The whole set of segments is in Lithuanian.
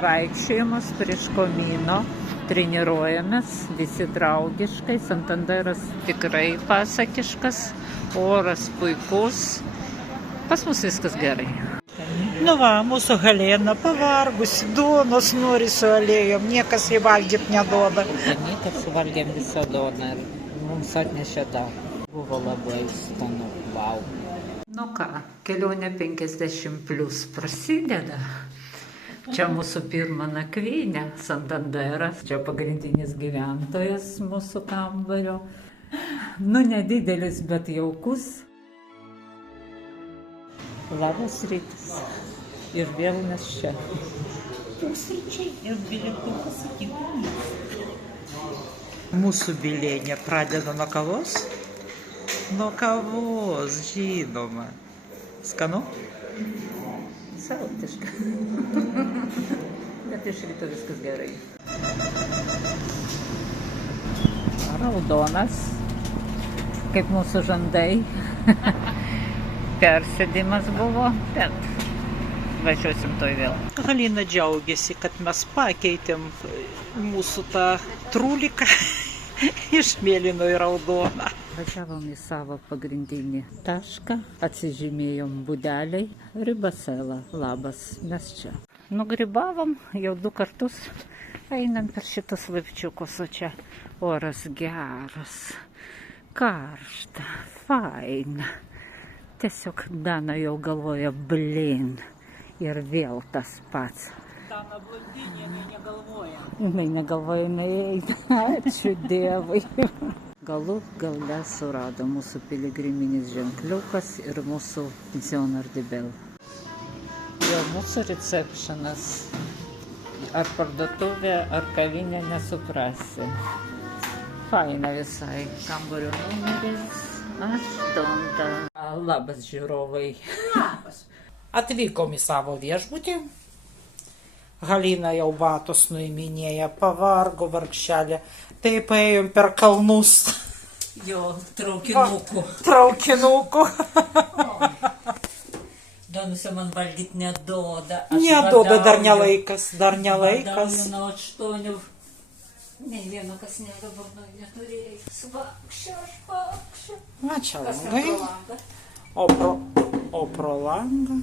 Vaikščiojimas prieš komino, treniruojamės, visi draugiškai, Santanderas tikrai pasakiškas, oras puikus, pas mus viskas gerai. Nu va, mūsų Galena pavargusi, duonos nori su alėjom, niekas įvalgyt neduoda. Niekas valgėm visą duoną ir mums atnešė daug. Buvo labai skanu, wow. Nu ką, kelionė 50+ prasideda. Čia mūsų pirma nakvynė, Santanderas, čia pagrindinis gyventojas mūsų kambario. Nu, nedidelis, bet jaukus. Labas rytas. Ir vėl mes čia. Pusryčiai ir bilietukas iki mūsų. Mūsų bilėnė pradeda nuo kavos? Nuo kavos, žinoma. Skanu? Savotiška. Bet iš ryto viskas gerai. Raudonas, kaip mūsų žandai. Persėdimas buvo, bet važiuosim toj vėl. Galina džiaugiasi, kad mes pakeitėm mūsų tą trūliką iš mėlyno į raudoną. Važiavom į savo pagrindinį tašką, atsižymėjom būdeliai, Ribasela, labas, mes čia. Nugrybavom jau 2 kartus, einam per šitus laipčiukus, o čia oras geras, karšta, faina. Tiesiog Dana jau galvoja, blin, ir vėl tas pats. Dana blondinė, jinai negalvoja. Jinai negalvoja, jinai eina, ačiū Dievui. Galų gale surado mūsų piligriminis ženkliukas ir mūsų pensionar dibel. Jau mūsų receptionas, ar parduotuvė, ar kavinė, nesuprasi. Faina visai, kambario numeris 8. Labas žiūrovai. Labas. Atvykom į savo viešbutį. Galina jau batus nuiminėja, pavargo vargšelė. Taip ėjom per kalnus. Jo, traukinuku. Traukinuku. Danusia man valgyt neduoda. Neduoda, dar nelaikas, dar nelaikas. Badauju nuo 8. Nei vieno kasnelio burnoje neturėjai. Svakščia, aš pakščia. Na, čia Kas langai. pro langą? O pro langą.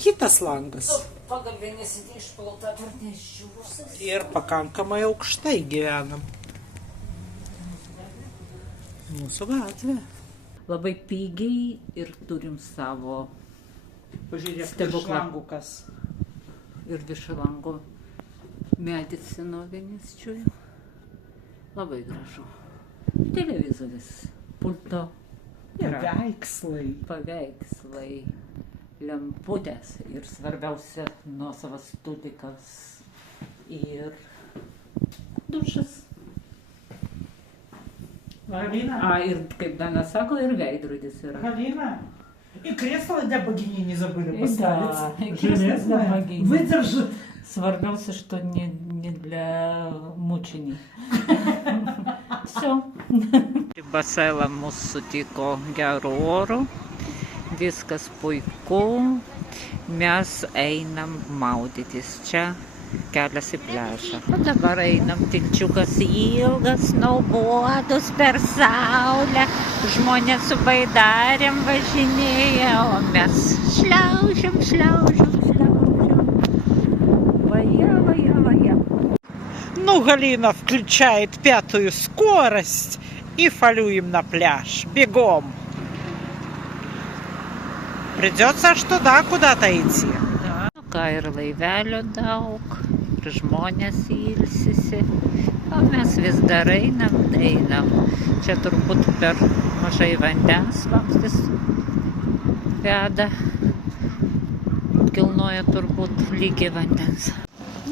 Kitas langas. Pagalbė nesiniai išplauta, dar neišdžiūvusias. Ir pakankamai aukštai gyvenam. Mūsų gatvė. Labai pigiai ir turim savo Pažiūrėk, stebuklą. langų. Ir virš lango medis senovinis čiuju. Labai gražu. Televizorius, pulto yra. Paveikslai, lemputės ir svarbiausia nuosavas studikas ir dušas. Галина, Ir kaip Dana sako, ir veidrodis yra. Галина, и кресло для богини не забыли Да, поставить. и кресло для богини. Выдержит. Svarbiausia, что не для mučeний. Все. Basela mūsų sutiko gerų orų, viskas puiku, mes einam maudytis čia, kelias į pliažą. O dabar einam, tilčiukas ilgas, nuobodus per saulę, žmonės su baidarėm važinėja, o mes šliaužiam. Ну, Галина включает 5-ю скорость и фалюем на пляж. Бегом. Придется аж туда куда-то идти. Ką ir laivelio daug, ir žmonės ilsisi, o mes vis dar einam. Čia turbūt per mažai vandens vamzdis veda, kilnoja turbūt lygiai vandens.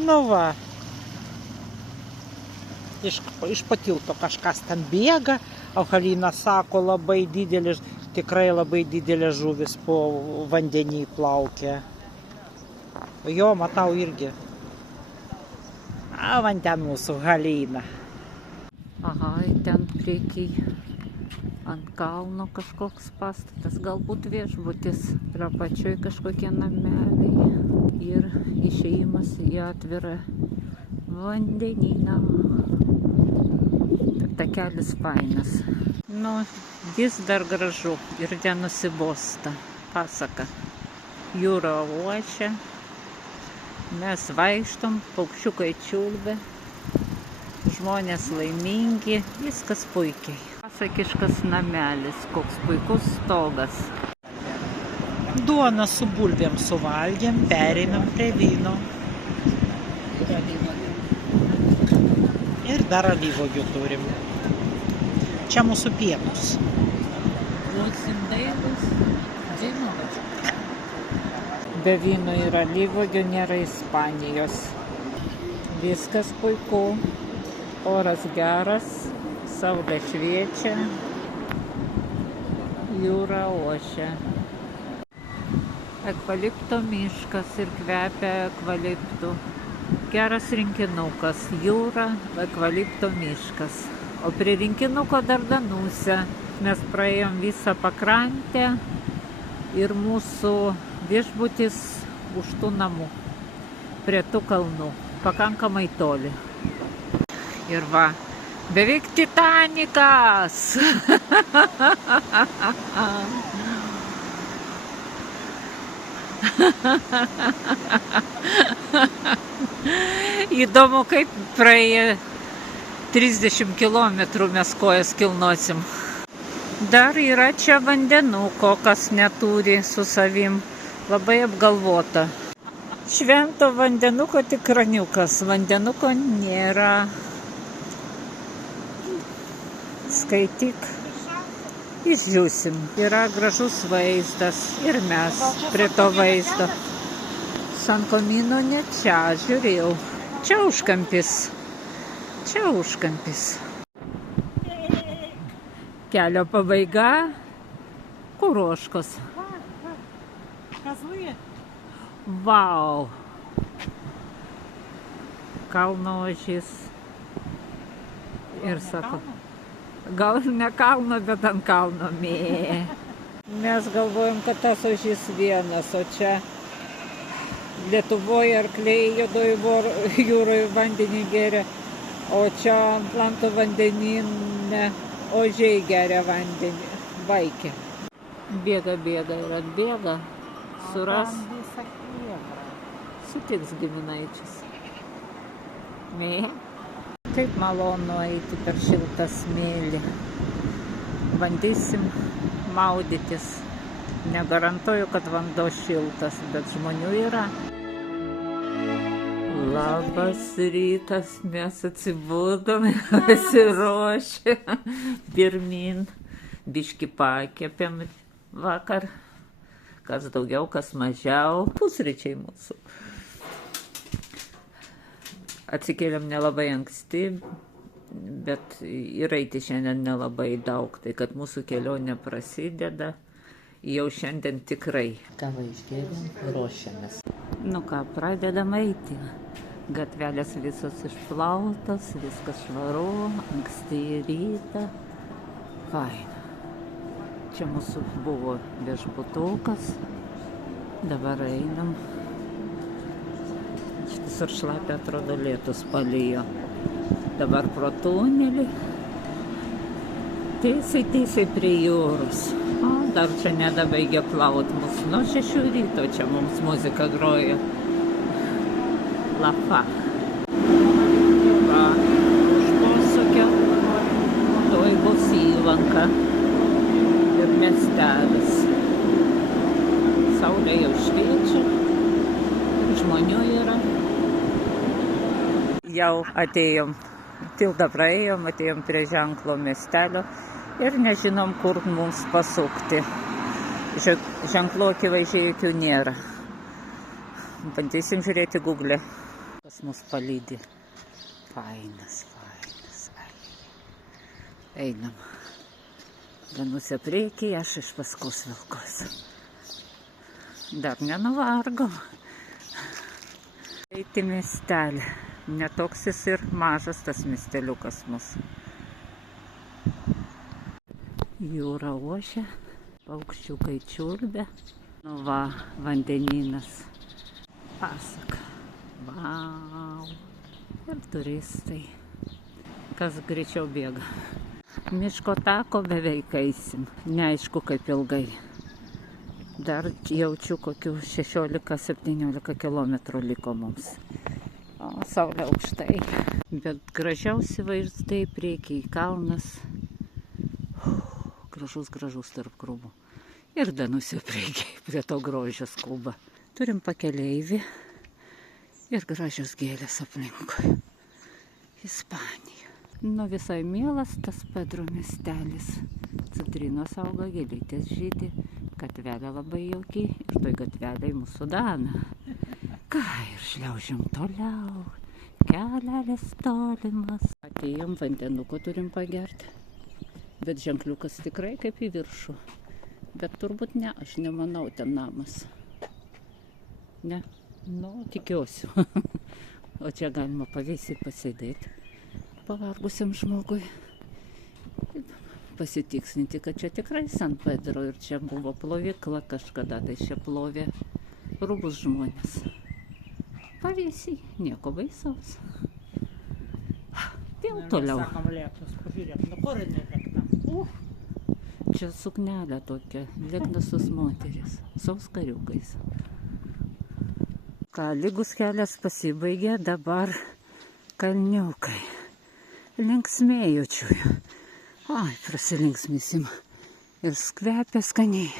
Nu va. Iš patilto kažkas ten bėga, o Galina sako, tikrai labai didelė žuvis po vandenį plaukia. Jo, matau irgi. A, van ten mūsų Galina. Aha, ten prieky ant kalno kažkoks pastatas, galbūt viešbutis. Ir apačioj kažkokie nameliai ir išėjimas į atvirą vandenyną. Takelis fainas. Nu, vis dar gražu ir nenusibosta. Pasaka. Jūra ošia, mes vaikštom, paukščiukai čiulbia, žmonės laimingi, viskas puikiai. Pasakiškas namelis, koks puikus stogas. Duoną su bulvėm suvalgėm, pereinam prie vyno. Ir dar alyvuogių turim. Čia mūsų pietus. Be vyno ir alyvuogių nėra Ispanijos. Viskas puiku, oras geras, saulė šviečia, jūra ošia. Ekvalipto miškas ir kvepia ekvaliptų. Geras rinkinukas, jūra, ekvalipto miškas. O prie rinkinuko dar Danusė. Mes praėjom visą pakrantę ir mūsų viešbutis už tų namų, prie tų kalnų, pakankamai toli. Ir va, beveik Titanikas. Įdomu, kaip praėję 30 kilometrų mes kojas kilnosim. Dar yra čia vandenuko, kas neturi su savim. Labai apgalvota. Švento vandenuko tik kraniukas, vandenuko nėra. Skaityk, išdžiūsim. Yra gražus vaizdas ir mes prie to vaizdo. San Komino ne čia, žiūrėjau. Čia užkampis. Čia užkampis. Kelio pabaiga. Kuroškos. Kazlai. Vau. Kalno ožys. Ir sako, gal ne kalno, bet ant kalno. Mė. Mes galvojam, kad tas ožys vienas, o čia Lietuvoje arkliai Juodoje jūroje vandenį geria, o čia Atlanto vandenyne ožiai geria vandenį, vaikė. Bėga ir atbėga, suras, sutiks giminaičius. Mė. Taip malonu eiti per šiltą smėlį. Bandysim maudytis. Negarantuoju, kad vanduo šiltas, bet žmonių yra. Labas rytas, mes atsibudome, pasiruošę pirmin. Biškį pakepėm vakar, kas daugiau, kas mažiau, pusryčiai mūsų. Atsikėlėm nelabai anksti, bet ir eiti šiandien nelabai daug, tai kad mūsų kelionė prasideda jau šiandien tikrai. Kavą išgėrėm, ruošiamės. Nu ką, pradedam eiti. Gatvelės visos išplautos, viskas švaru, anksti rytą. Faina. Čia mūsų buvo viešbutukas, dabar einam. Visur šlapia, atrodo, lietus palijo. Dabar pro tunelį. Tiesiai prie jūros. O, dar čia nedabaigė plaut mūsų. Nuo 6 ryto čia mums muzika groja. Lafa. Va, už posūkio. Toj bus įlanka. Ir miestelis. Saulė jau šviečia. Ir žmonių yra. Jau atėjom. Tiltą praėjom, atėjom prie ženklo miestelio ir nežinom, kur mums pasukti. Ženklo akivaizdžiai jokių nėra. Bandysim žiūrėti Google. Kas mus palydi. Fainas. Einam. Danusė priekyje, aš iš paskos vilkos. Dar nenuvargo. Eiti miestelį. Netoks jis ir mažas tas miesteliukas mūsų. Jūra ošia, paukščiukai čiulbia. Nu va, vandenynas. Pasaka. Vau. Ir turistai. Kas greičiau bėga. Miško tako beveik eisim. Neaišku, kaip ilgai. Dar jaučiu kokių 16-17 kilometrų liko mums. O saulė aukštai. Bet gražiausi vaizdai priekiai kalnas. Gražus tarp krūmų. Ir Danusio priekiai prie to grožio skuba. Turim pakeleivį ir gražios gėlės aplinkui. Ispanija. Nu visai mielas tas Pedro miestelis. Citrinos auga, gėlytės žydi, gatvelė labai jauki ir toj gatvelėj mūsų Dana. Ką ir šliaužiam toliau, kelelis tolimas. Atėjom, vandenuko turim pagerti, bet ženkliukas tikrai kaip į viršų. Bet turbūt ne, aš nemanau ten namas. Ne, nu, tikiuosi. O čia galima pavėsiai pasėdėti. Pavargusiam žmogui pasitikslinti, kad čia tikrai San Pedro ir čia buvo plovykla kažkada, tai čia plovė rūbus žmonės. Pavėsiai, nieko baisaus. Vėl toliau. Sakom lėktus, pažiūrėk, nu kur jinai lėkna? Čia suknelė tokia, lėknusios moteris, su auskariukais. Ką, lygus kelias pasibaigė, dabar kalniukai. Linksmėjučiųjų. Ai, prasilinksmysim. Ir skvepia skaniai.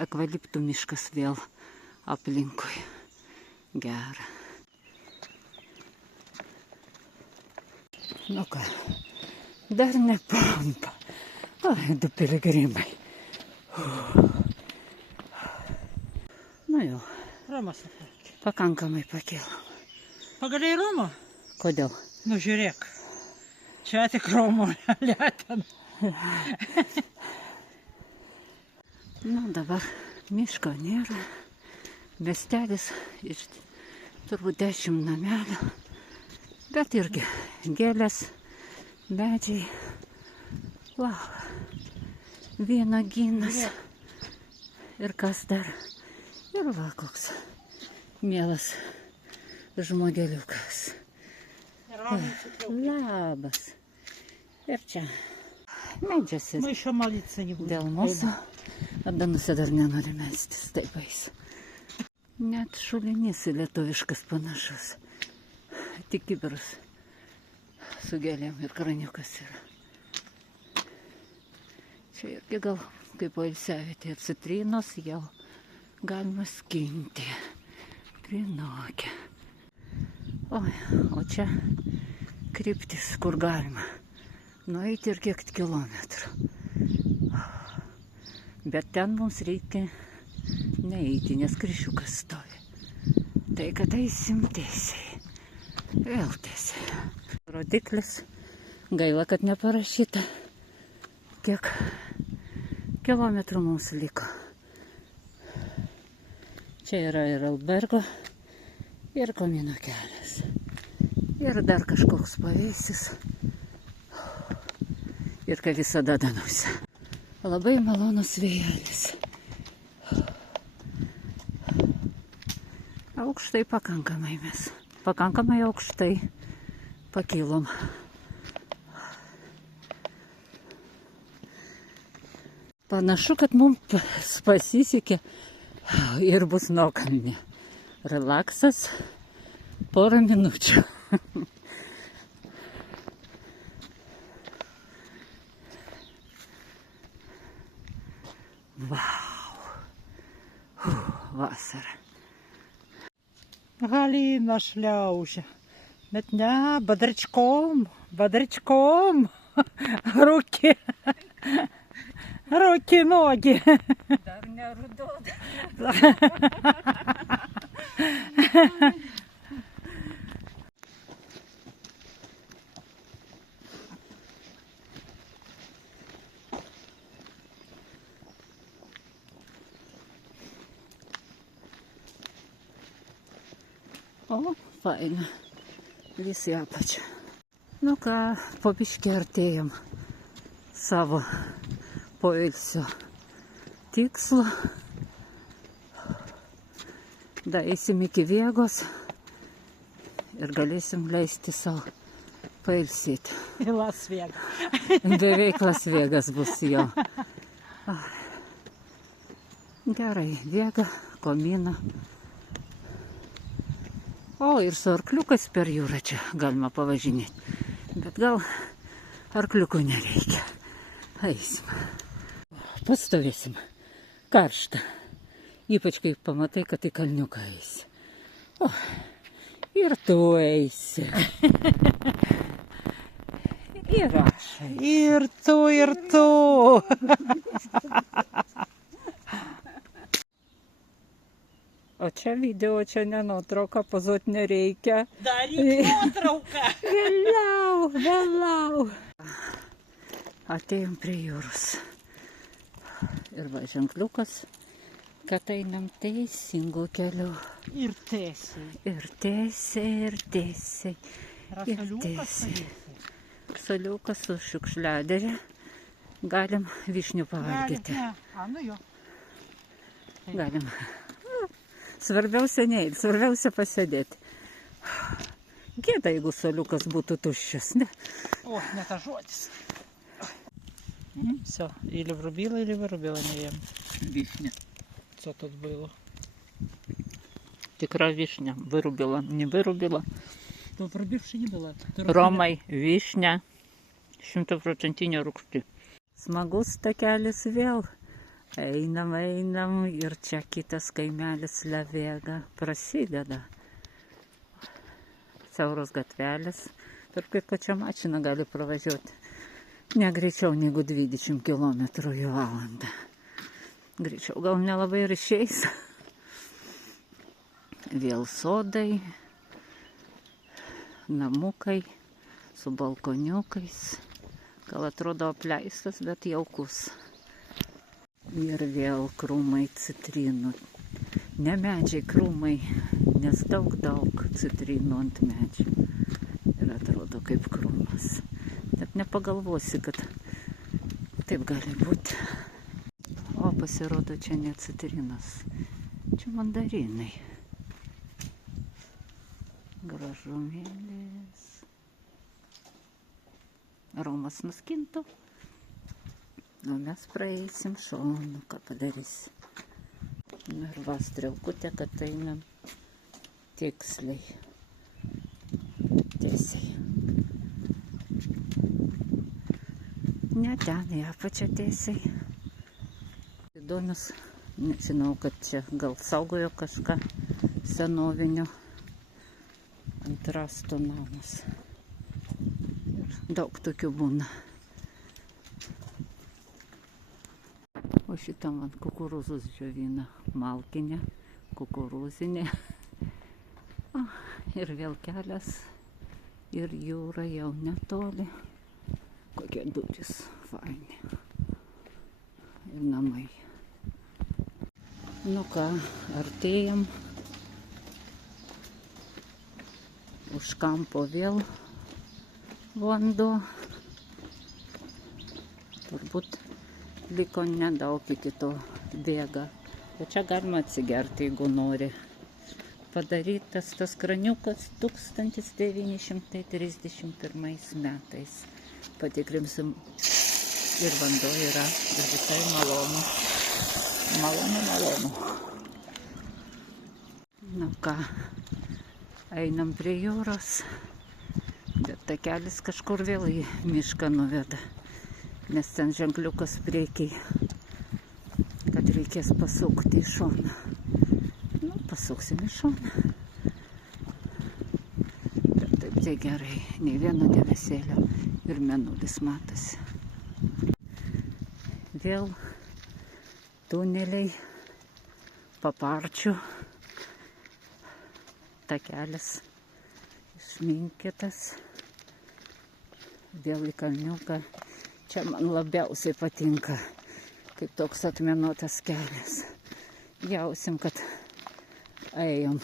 Ekvaliptų miškas vėl aplinkui. Gera. Nu ką, dar ne pampa. Ai, du piligrimai. Nu jau, Romas. pakankamai pakėlom. Pagaliai Romo? Kodėl? Nu žiūrėk. Čia tik Romo lėten. Nu dabar miško nėra. Miestelis iš turbūt 10 namelių. Bet irgi gėlės, medžiai. Vau. Vynuogynas. Ir kas dar? Ir va koks mielas žmogeliukas. Labas. Ir čia medžiasi. Maišo молиться не буду. Dėl mūsų. Danusė dar nenori melstis, taip eis. Net šulinys į lietuviškas panašus. Tik kibirus su gėlėm ir kraniukas yra. Čia irgi gal kaip poilsiavietė ir citrinos jau galima skinti. Prinokę. Oi, o čia kryptis, kur galima nueiti ir kiek kilometrų. Bet ten mums reikia neeiti, nes kryžiukas stovi. Tai kad eisim tiesiai. Vėl tiesiai. Rodiklis. Gaila, kad neparašyta, kiek kilometrų mums liko. Čia yra ir albergo, ir komino kelias. Ir dar kažkoks pavėsis. Ir kaip visada Danusė. Labai malonus vėjelis. Aukštai pakankamai mes. Pakankamai aukštai pakilom. Panašu, kad mums pasisekė ir bus nuokalnė. Relaksas, porą minučių. Vau. Vasara. Галина šliaužia. Bet ne, badračkom. Руки. Руки, ноги. Dar nerudoda. O, faina. Visi apačia. Nu ką, po biškį artėjom savo poilsio tikslo. Daeisim iki Viegos ir galėsim leisti savo pailsėti. Į Las Vegas. Beveik Las Vegas bus jo. Gerai, Viega, Komina. O, ir su arkliukais per jūrą čia galima pavažinėti. Bet gal arkliukų nereikia. Eisim. Pastovėsim. Karšta. Ypač kai pamatai, kad į kalniuką eisi. O, ir tu eisi. Ir aš eisiu. Ir tu, ir tu. O čia video, čia ne nuotrauka, pozuot nereikia. Daryk nuotrauką. Vėliau. Atėjom prie jūros. Ir va ženkliukas, kad einam teisingu keliu. Ir tiesiai. Ir tiesiai, ir tiesiai. Rasaliukas. Saliukas su šiukšliadėje. Galim vyšnių pavalgyti. Nu jo. Galim. Svarbiausia neįt, svarbiausia pasėdėti. Gėda, jeigu saliukas būtų tuščias, ne? О, не та жодіс. Все, или врубила, не ем. Вишня. Що тут було? Tikra vyšnia. Vyrubila, nevyrubila. То врубивши не було. Romai, vyšnia. 100% rūgšti. Smagus takelis vėl. Einam, einam ir čia kitas kaimelis Lavega prasideda. Siauros gatvelės, per kaip čia mašina gali pravažiuoti. Ne greičiau negu 20 km į valandą. Greičiau gal nelabai ir išeis. Vėl sodai, namukai su balkoniukais. Gal atrodo apleistas, bet jaukus. Ir vėl krūmai citrinų. Ne medžiai, krūmai, nes daug citrinų ant medžių. Ir atrodo kaip krūmas. Net nepagalvosi, kad taip gali būti. O pasirodo, čia ne citrinas. Čia mandarinai. Gražumėlis. Romas nuskintų. O mes praeisim šonu, ką padarysim. Ir va strielkutė, kad einam tiksliai. Tiesiai. Ne ten, į apačią tiesiai. Įdomius, nežinau, kad čia gal saugojo kažką senovinio ant rąsto namas. Ir daug tokių būna. O šitam man kukurūzus džiovina. Malkinė, kukurūzinė. Ir vėl kelias. Ir jūra jau netoli. Kokie durys faini. Ir namai. Nu ką, artėjam. Už kampo vėl vanduo. Turbūt liko nedaug iki to bėga. Bet čia galima atsigerti, jeigu nori. Padarytas tas kraniukas 1931 metais. Patikrimsim. Ir vanduo yra. Ir visai malonu. Malonu. Na ką, einam prie jūros. Bet takelis kažkur vėl į mišką nuveda. Nes ten ženkliukas priekiai, kad reikės pasukti į šoną. Nu, pasuksim į šoną. Bet taip tai gerai, nei vieno debesėlio ir mėnulis matosi. Vėl tuneliai, paparčių, takelis išminkytas, vėl į kalniuką. Čia man labiausiai patinka, kaip toks atmenuotas kelias. Jausim, kad ėjom,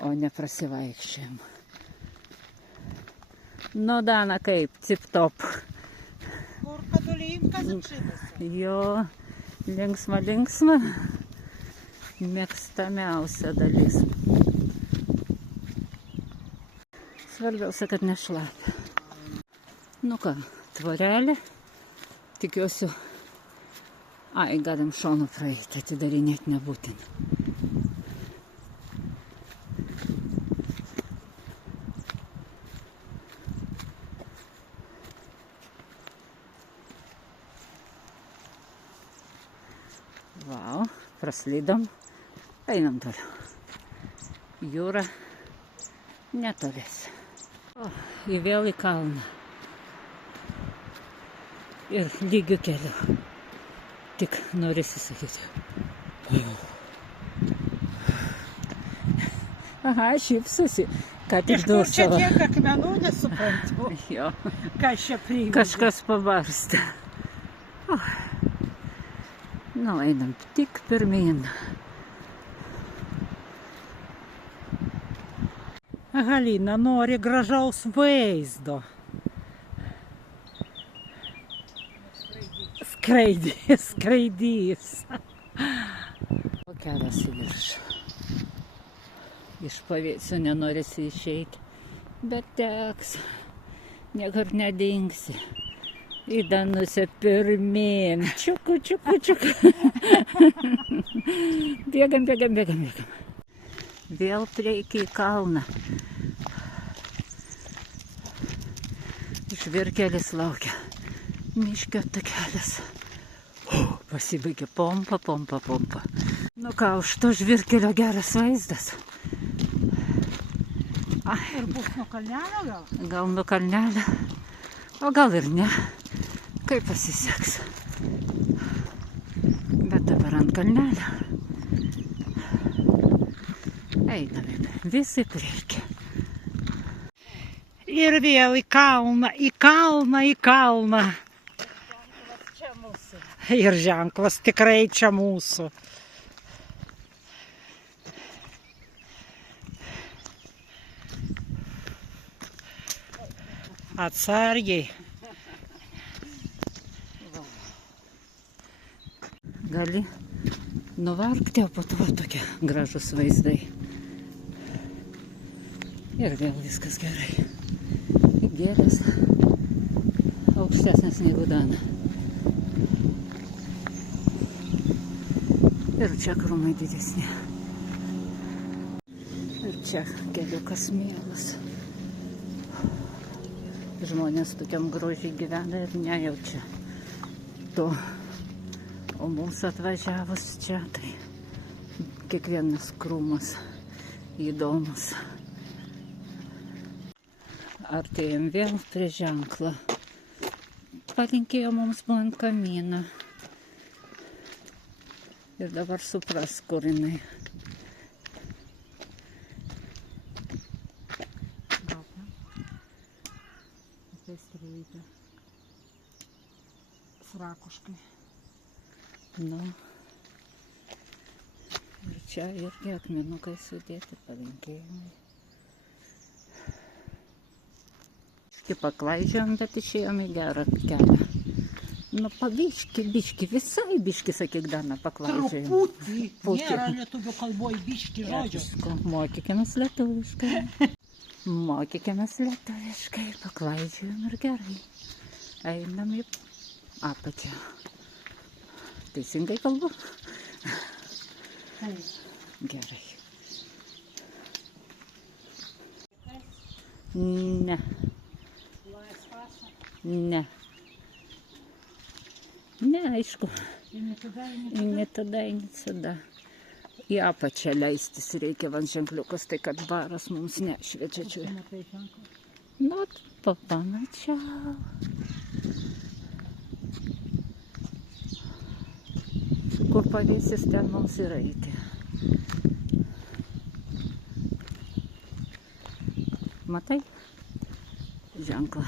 o ne prasivaikščiojom. Nu, Dana, kaip, tip top. Kur kadulį? Jo, linksma, linksma. Mėgstamiausia dalis. Svarbiausia, kad nešlapia. Nu ką, tvorelė. Tikiuosi, galim šonu praeiti, atidarinėti nebūtina. Vau, praslydom, einam toliau. Jūra netoliese. Ir vėl į kalną. Ir lygių keliu. Tik norisi sakyti. Aha, šypsosi. Ką tik duos Čia savo. tiek akmenų nesuprantu. Jo, Kas čia priima? kažkas pabarsta. Nu, einam tik pirmyn. Halina nori gražaus vaizdo. Skraidys. O kelias į viršų. Iš pavėsio nenorisi išeiti, bet teks. Niekur nedingsi. Į danusę pirmyn. Čiuku, čiuku, čiuku. Bėgam. Vėl prieiki į kalną. Žvyrkelis laukia. Miškio takelis. Pasibaigė pompa. Nu ką, už to žvyrkelio geras vaizdas. Ir bus nuo kalnelio gal? Gal nuo kalnelio, o gal ir ne. Kaip pasiseks. Bet dabar ant kalnelio. Einame visi prieki. Ir vėl į kalną. Čia mūsų. Ir ženklas tikrai čia mūsų. Atsargiai. Gali nuvargti, o po to tokie gražus vaizdai. Ir vėl viskas gerai. Gėlės aukštesnės negu Dana. Ir čia krūmai didesni. Ir čia keliukas mielas. Žmonės tokiam grožiai gyvena ir nejaučia to. O mums atvažiavus čia, tai kiekvienas krūmas įdomus. Artėjom vėl prie ženklo. Palinkėjo mums blant kamieną. Ir dabar supras, kur jinai. Rakuškai. Nu. Ir čia irgi akmenukai sudėti, palinkėjimai. Paklaidžiam, bet išėjom į gerą kelią. Nu, biški, visai biški, sakyk, Dana, paklaidžiam. Truputį. Nėra lietuvių kalboj biški žodžių. Mokykimės lietuviškai. Paklaidžiam ir gerai. Einam į apačią. Teisingai kalbu? Gerai. Ne. Ne, aišku. Ne tada. Į apačią leistis reikia vanženkliukas, tai kad baras mums nešviečia čia. Nu, pamačiau. Kur pavėsis, ten mums ir eiti. Matai? Ženklą.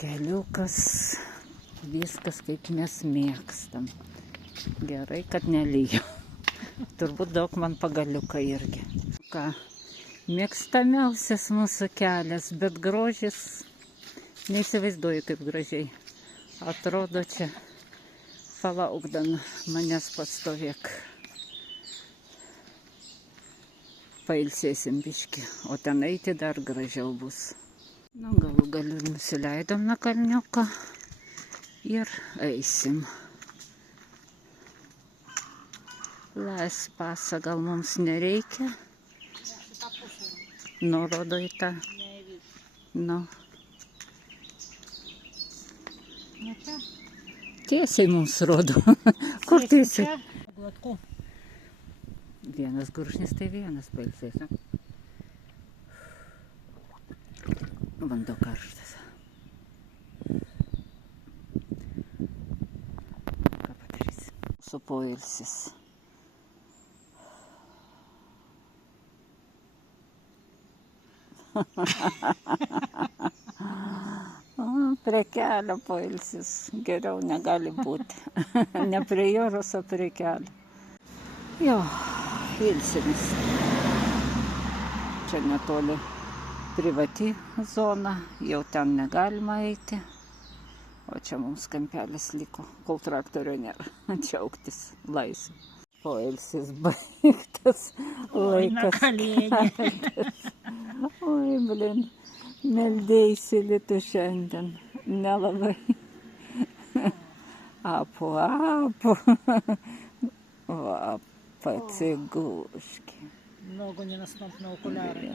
Keliukas, viskas kaip mes mėgstam. Gerai, kad nelyjo. Turbūt daug man pagaliukai irgi. Ką, mėgstamiausias mūsų kelias, bet grožis Neįsivaizduoju, kaip gražiai atrodo čia. Palaukdama manęs pastovėk. Pailsėsim biškį, o ten eiti dar gražiau bus. Nu, galų galiu nusileidom nuo kalniuko ir eisim. Las pasą gal mums nereikia. Nurodo į tą. Nu. Tiesiai mums rodo. Kur tiesiai? Vienas gurkšnis tai vienas pailsėsiu. Vanduo karštas. Ką padarysi? Su poilsis. Prie kelio poilsis geriau negali būti. Ne prie jūros, o prie kelio. Jo, ilsimės. Čia netoli privati zona, jau ten negalima eiti. O čia mums kampelis liko, kol traktorio nėra. Džiaugtis laisvė. Poilsis baigtas, laikas kalėdas. Oi, blin, meldėjusi litų šiandien. Nelabai. Apu. Va, paciguški. Ногу не наснуть на окуляры.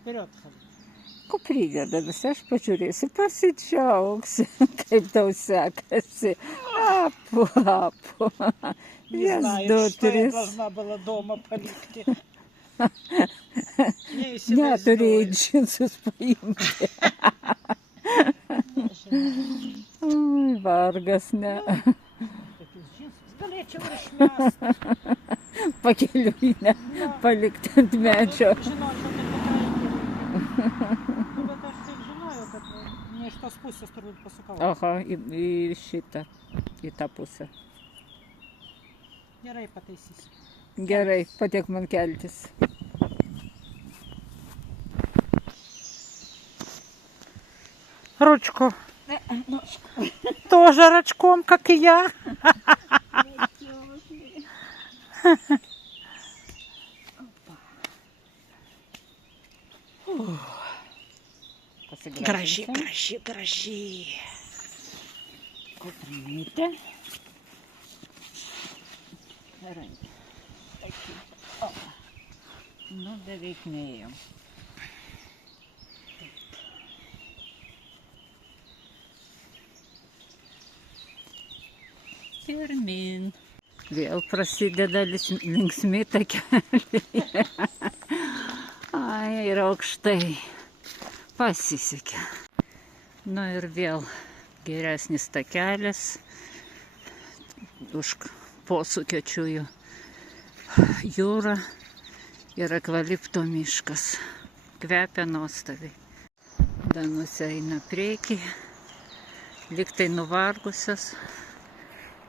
Вперед ходи. Ko pridedamas, aš pažiūrėsiu, pasidžiaugsiu, kaip tau sekasi. Apu. Не знаю, что я должна была дома поликти. Neturėjai džinsus paimti. Oi, vargas, ne. Galėčiau išmesti. Pakeliui, ne, palikti ant medžio. Žinočiau, kad patraukti. Bet aš taip žinojau, kad ne iš tos pusės turbūt pasukau. Aha, į šitą, į tą pusę. Gerai pataisysiu. Gerai, padėk man keltis. Ручку. Тоже рачком, как и я. Грожи. Куприте. Nu, beveik neėjom. Pirmin. Vėl prasideda linksmi takeliai. Ai, ir aukštai. Pasisekė. Nu ir vėl geresnis takelis. Už posūkio čiuju jūra ir ekvalipto miškas. Kvepia nuostabiai. Danusė eina priekį. Liktai nuvargusios,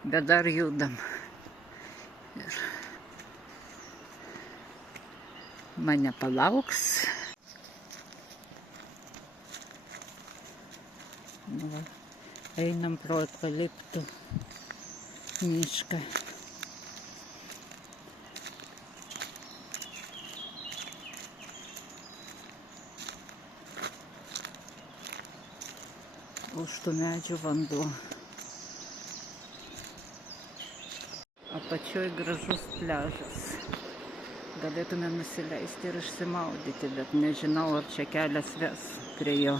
bet dar judam. Ir mane palauks. Nu, einam pro ekvaliptų mišką. Už tų medžių vanduo. Apačioj gražus pliažas. Galėtume nusileisti ir išsimaudyti, bet nežinau, ar čia kelias ves prie jo.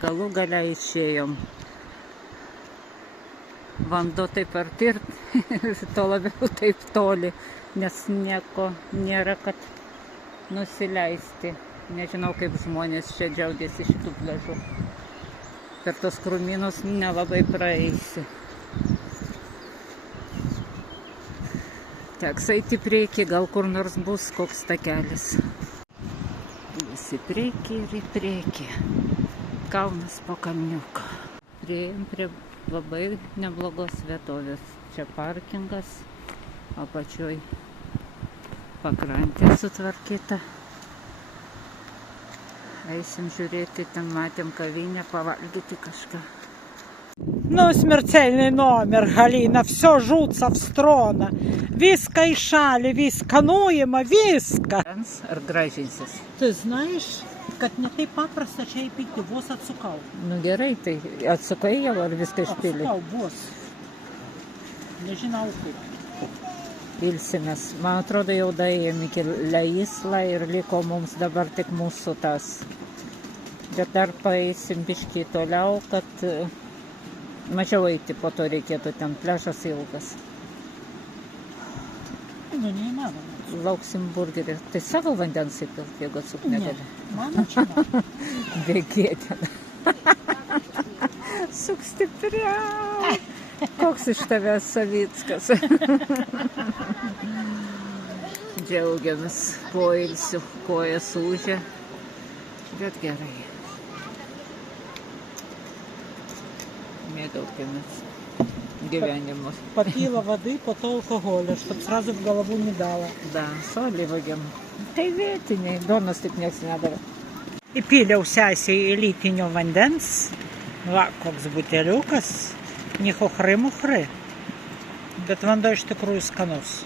Galų gale išėjom. Vanduo taip arti ir to labiau taip toli, nes nieko nėra, kad nusileisti. Nežinau, kaip žmonės čia džiaugiasi šitų pliažų. Per tos krūmynus nelabai praeisi. Teks eiti į priekį, gal kur nors bus koks takelis. Visi priekį ir į priekį. Kalnas po kalniuką. Priėjom prie labai neblogos vietovės. Čia parkingas, apačioj pakrantė sutvarkyta. Eisim žiūrėti, ten matėm kavinę, pavalgyti kažką. Ну, смертельный номер, Галина, все жутся в строна. Виска и шали, виска, nuima, viską. Ar gražinsis? Ты знаешь, kad ne taip paprasta čia įpykti, vos atsukau. Nu gerai, tai atsukai jau ar viską išpylė? Atsukau, vos. Nežinau kaip. Ilsimės. Man atrodo, jau daėjom iki Leisla ir liko mums dabar tik mūsų tas. Bet dar paeisim biškį toliau, kad mažiau eiti, po to reikėtų, ten pliažas ilgas. Nu, neįmanoma. Lauksim burgerį. Tai savo vandens įpilt, jeigu atsuk negali. Mano čia man. Bėgėti. Suk stipriau. Koks iš tavęs Savickas. Džiaugiamės poilsiu, kojas ūžia. Bet gerai. Мėgaukimės gyvenimu. Попила воды, потом алкоголя, чтоб сразу в голову не дала. Da, solį vagiam. Tai vietiniai, donos taip nieks nedavė. Įpyliau sesiai lytinio vandens. Va, koks buteliukas. Nichuchri muchri. Bet vanduo iš tikrųjų skanus.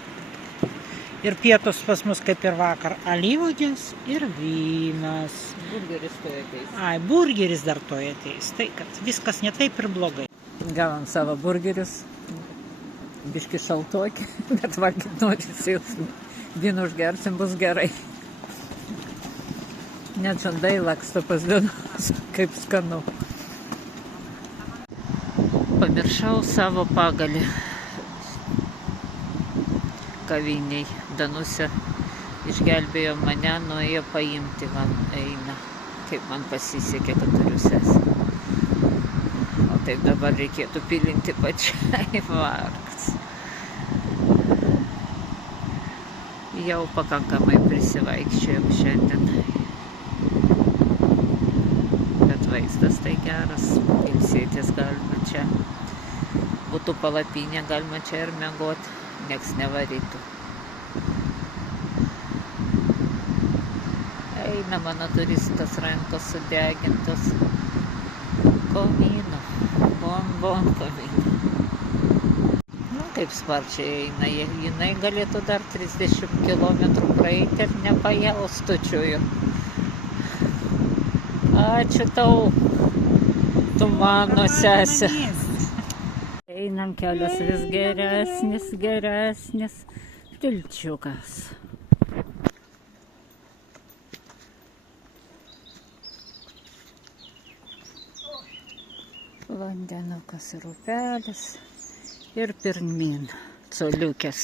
Ir pietus pas mus kaip ir vakar alyvuogės ir vynas. Burgeris tuoj ateis. Ai, burgeris dar tuoj ateis. Tai kad viskas ne taip ir blogai. Gavom savo burgerius. Biški šaltokį, bet valgyt norisi. Vyną užgersim, bus gerai. Net žandai laksto pas dienos, kaip skanu. Pamiršau savo pagalį kaviniai. Danusė išgelbėjo mane, nuėjo paimti, man eina. Kaip man pasisekė, kad turiu sesę. O taip dabar reikėtų pilinti pačiai, vargts. Jau pakankamai prisivaikščiojom šiandien. Bet vaizdas tai geras, ilsėtis galima čia. Būtų palapinė, galima čia ir miegoti, nieks nevarytų. Eina mano turistas, rankos sudegintos. Komino, bon komino. Nu, kaip sparčiai eina, jinai galėtų dar 30 km praeiti ir nepajaustučiuju. Ačiū tau, tu mano sesė. Einam, kelias vis geresnis. Tilčiukas. Vandenukas ir upelis ir pirmyn coliukės.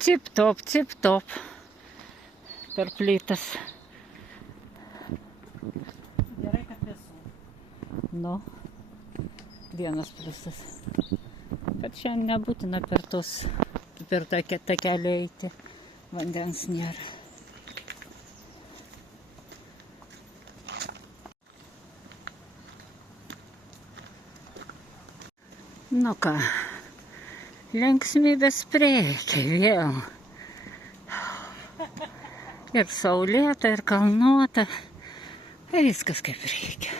Cip top, per plytas. Gerai, kad vėsu. Nu, vienas pliusas. Bet šiandien nebūtina per tą takelį eiti. Vandens nėra. Nu ką, linksmybės prieky vėl. Ir saulėta, ir kalnuota. Viskas kaip reikia.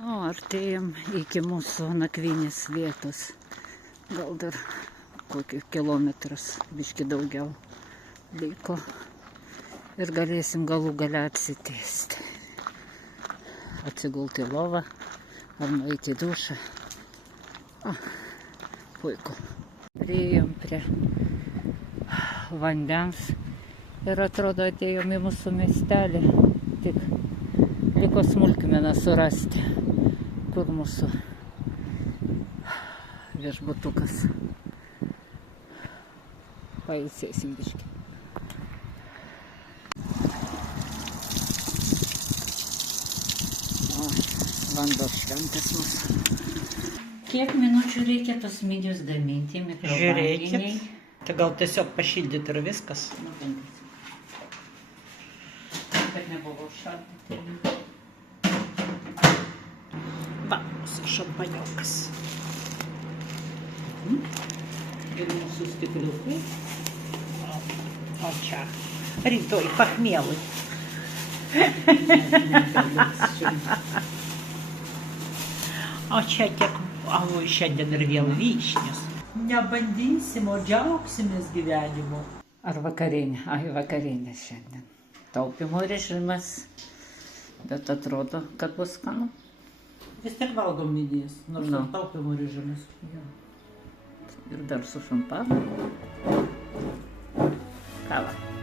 Nu, artėjom iki mūsų nakvynės vietos. Gal dar kokį kilometrus, biški daugiau liko. Ir galėsim galų gale atsitiesti. Atsigulti į lovą ar nueiti į dušą. Puiku. Priėjom prie vandens ir atrodo atėjom į mūsų miestelį. Tik liko smulkmeną surasti, kur mūsų viešbutukas. Pailsėsim biškį. Vanduo šventas mūsų. Kiek minučių reikia tos midijos gaminti mikrobanginiai? Žiūrėkit. Tai gal tiesiog pašildyti ir viskas. Bet nebuvo šaldyti. Va, mūsų šampaniukas. Ir mūsų stikliukai. O čia rytoj pachmielui. O čia tiek, o šiandien ir vėl vyšnius. Nebandysim, o džiaugsimės gyvenimu. Ar vakarienė? Ai, vakarienė šiandien. Taupimo režimas, bet atrodo, kad bus skanu. Vis tiek valgom midijas, nors Nu. ir taupimo režimas. Ir dar su šampanu. Kava.